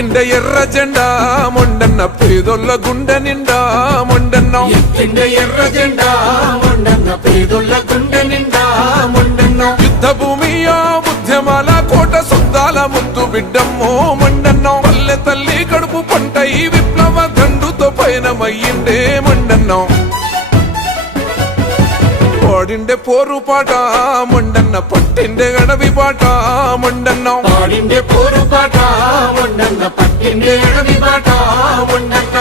ఎత్తిండే ఎర్ర జెండా మొండన్న పేదొల్ల గుండె నిండా మొండన్న ఎత్తిండే ఎర్ర జెండా మొండన్న పేదొల్ల గుండె నిండా మొండన్న యుద్ధ భూమియా ఉద్యమాల కోట సుద్దాల ముద్దు బిడ్డమ్మో మొండన్న పల్లె తల్లి కడుపు పంట ఈ విప్లవ దండుతో పయనమయ్యిండే మొండన్న పాడిండే పోరు పాట మొండన్న పట్టిండే అడవి బాట మొండన్న పాడిండే పోరు పాట మొండన్న పట్టిండే అడవి బాట మొండన్న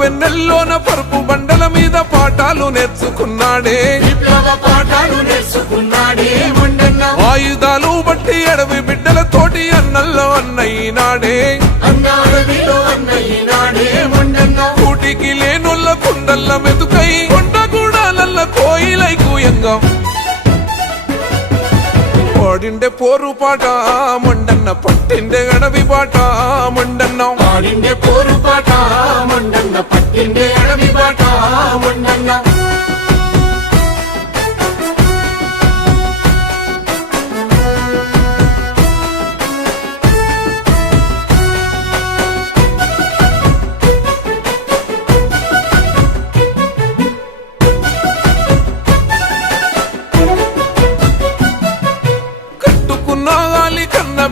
వెన్నెల్లోన పరుపు బండల మీద పాఠాలు నేర్చుకున్నాడే విప్లవ పాఠాలు నేర్చుకున్నాడే మొండన్న ఆయుధాలు బట్టి అడవి బిడ్డల తోటి అన్నల్లో అన్నయ్యనాడే అన్న అడవిలో అన్నయ్యనాడే మొండన్న కూటికి లేనొల్ల కుండల్ల మెతుకై కొండగూడాలల్ల కోయిలై కూయంగా పాడిండే పోరు పాట మొండన్న పట్టిండే అడవి బాట మొండన్న పాడిండే పోరు పాట మొండన్న పట్టిండే అడవి బాట మొండన్న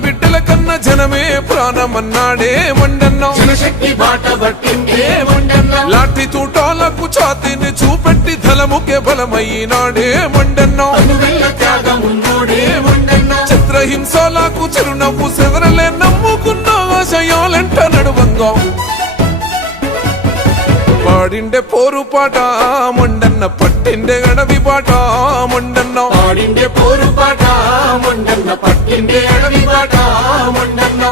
బిడ్డల కన్నా జనమే ప్రాణమన్నాడే మొండన్న జనశక్తి బాట పట్టిండే మొండన్న లాఠీ తూటాలకు ఛాతీని చూపెట్టి ధలముకే బలమైనాడే మొండన్న అనువెల్ల త్యాగమున్నోడే మొండన్న చిత్రహింసలకు చిరునవ్వు సెదరలే నమ్ముకున్న ఆశయాలంట నడువంగా పాడిండే పోరు పాట మొండన్న పట్టిండే అడవి బాట మొండన్న పాడిండే పోరు పాట మొండన్న పట్టిండే అడవి బాట మొండన్న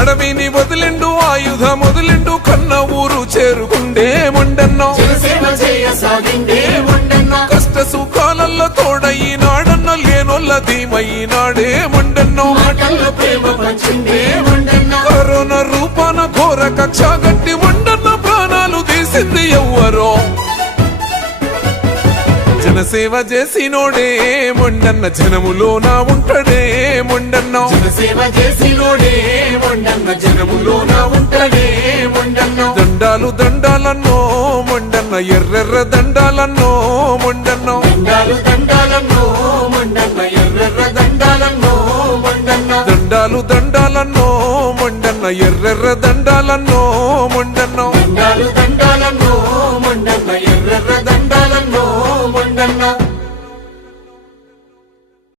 అడవిని వదిలిండు ఆయుధ మొదలిండు కన్న ఊరు చేరుకుండే మొండన్న జనసేన చేయసాగిండే మొండన్న కష్ట సుఖాలల్ల తోడయినాడన్న లేనొల్ల ధీమయినాడే మొండన్న మాటల్లో ప్రేమ పంచిండే మొండన్న కరోనా రూపాన ఘోర కక్ష గట్టి మొండన్న ప్రాణాలు తీసింది ఎవ్వరో జనసేవ చేసినోడే మొండన్న జనములోన ఉంటాడే మొండన్న జనసేవ చేసినోడే మొండన్న జనములోన ఉంటాడే మొండన్న దండాలు దండాలన్నో మొండన్న ఎర్రెర్ర దండాలన్నో మొండన్న దండాలు దండాలన్నో మొండన్న ఎర్రెర్ర దండాలన్నో మొండన్న దండాలు దండాలన్నో మొండన్న ఎర్రెర్ర దండాలన్నో మొండన్న